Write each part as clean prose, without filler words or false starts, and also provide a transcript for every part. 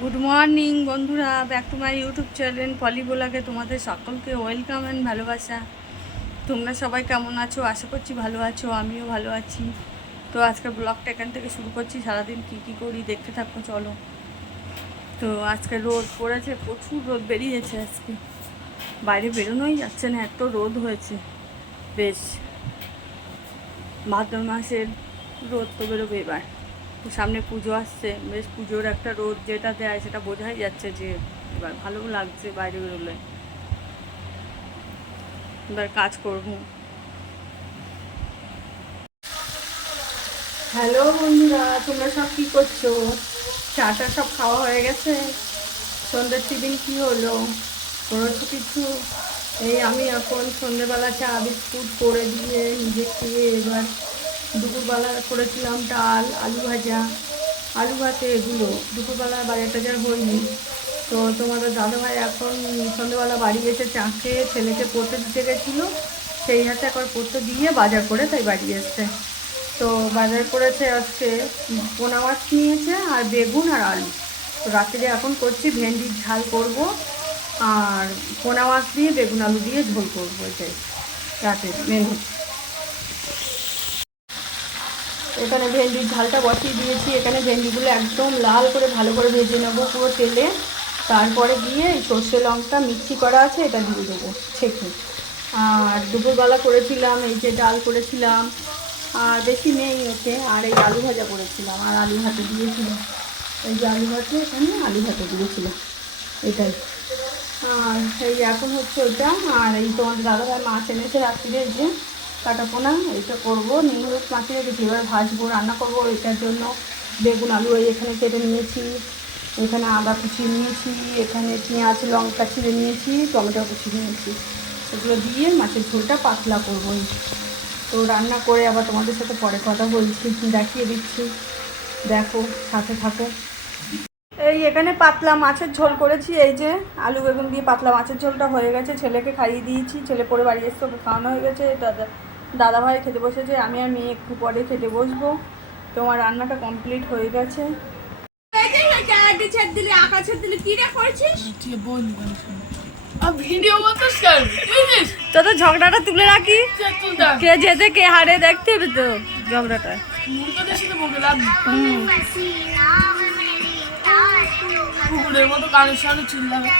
Good morning বন্ধুরা, back to my YouTube channel Poly ব্লগে তোমাদের সকলকে ওয়েলকাম অ্যান্ড ভালোবাসা। তোমরা সবাই কেমন আছো? আশা করছি ভালো আছো, আমিও ভালো আছি। তো আজকে ব্লগটা এখান থেকে শুরু করছি। সারাদিন কী করি দেখতে থাকো, চলো। তো আজকে রোদ পড়েছে, প্রচুর রোদ বেরিয়েছে আজকে, বাইরে বেরোনোই যাচ্ছে না, এত রোদ হয়েছে। বেশ ভাদ্র মাসের রোদ তো বেরোবে এবার। তো সামনে পুজো আসছে, বেশ পুজোর একটা রোদ যেটা দেয় সেটা বোঝাই যাচ্ছে যে এবার ভালো লাগছে বাইরে বেরোলে। এবার কাজ করব। হ্যালো বন্ধুরা, তোমরা সব কী করছো? চাটা সব খাওয়া হয়ে গেছে? সন্ধ্যের টিফিন কী হলো? করেছো কিছু? এই আমি এখন সন্ধ্যেবেলা চা বিস্কুট করে দিয়ে নিজে খেয়ে এবার দুপুরবেলা করেছিলাম ডাল, আলু ভাজা, আলু ভাতে, এগুলো দুপুরবেলা বাজার টাজার হয়নি। তো তোমাদের দাদাভাই এখন সন্ধ্যেবেলা বাড়ি এসে চা খেয়ে ছেলেকে পড়তে দিতে গেছিলো, সেই হাতে একবার পড়তে দিয়ে বাজার করে তাই বাড়ি এসছে। তো বাজার করেছে আজকে পোনা মাছ নিয়েছে আর বেগুন আর আলু। তো রাত্রে এখন করছি ভেন্ডির ঝাল করব আর পোনা মাছ দিয়ে বেগুন আলু দিয়ে ঝোল করবো, এটাই রাতের মেনু। এখানে ভেন্ডির ঝালটা বসিয়ে দিয়েছি। এখানে ভেন্ডিগুলো একদম লাল করে ভালো করে ভেজে নেবো পুরো তেলে। তারপরে গিয়ে এই সর্ষে লঙ্কা মিক্সি করা আছে এটা দিয়ে দেবো ছেঁকে। আর দুপুরবেলা করেছিলাম এই যে ডাল করেছিলাম, আর বেশি নেই ওকে, আর এই আলু ভাজা করেছিলাম আর আলু ভাতে দিয়েছিলাম। এই যে আলু ভাতে এখানে আলু ভাতে দিয়েছিলাম, এটাই। আর এই এখন হচ্ছে ওইটা। আর এই তোমার দাদাভাই মাছ এনেছে রাত্রিরে, যে কাটা পোনা, এইটা করবো। নীল হলুদ মাখিয়ে রেখেছি, এবার ভাজবো, রান্না করবো। এটার জন্য বেগুন আলু এই এখানে কেটে নিয়েছি, এখানে আদা কুচিয়ে নিয়েছি, এখানে পেঁয়াজ লঙ্কা ছিঁড়ে নিয়েছি, টমেটো কুচিয়ে নিয়েছি। এগুলো দিয়ে মাছের ঝোলটা পাতলা করবো। তো রান্না করে আবার তোমাদের সাথে পরে কথা বলছি, দেখিয়ে দিচ্ছি, দেখো সাথে থাকো। এই এখানে পাতলা মাছের ঝোল করেছি, এই যে আলু বেগুন দিয়ে পাতলা মাছের ঝোলটা হয়ে গেছে। ছেলেকে খাইয়ে দিয়েছি, ছেলে পরে বাড়ি এসে ওকে খাওয়ানো হয়ে গেছে। দাদাভাই খেতে বসেছে, আমি আর মেয়ে একটু পরে খেতে বসবো। তোমার রান্নাটা কমপ্লিট হয়ে গেছে। তো ঝগড়াটা তুলে রাখি, কে যেতে কে হারে দেখতে হবে তো ঝগড়াটা। কুকুরের মতো কারোর সাথে চিল্লাবে।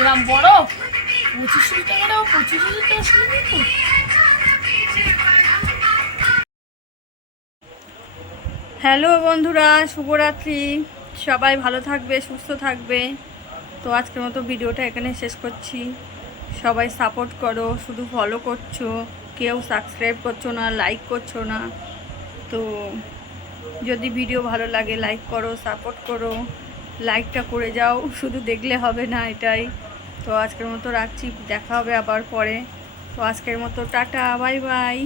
এরকম বড় 25,000 টাকা, 25,000 টাকা শুনে তো। হ্যালো বন্ধুরা, শুভরাত্রি। সবাই ভালো থাকবে, সুস্থ থাকবে। তো আজকের মতো ভিডিওটা এখানে শেষ করছি। সবাই সাপোর্ট করো, শুধু ফলো করছো, কেউ সাবস্ক্রাইব করছো না, লাইক করছো না। তো যদি ভিডিও ভালো লাগে লাইক করো, সাপোর্ট করো, লাইকটা করে যাও, শুধু দেখলে হবে না, এটাই। তো আজকের মতো রাখছি, দেখা হবে আবার পরে। তো আজকের মতো টাটা, বাই বাই।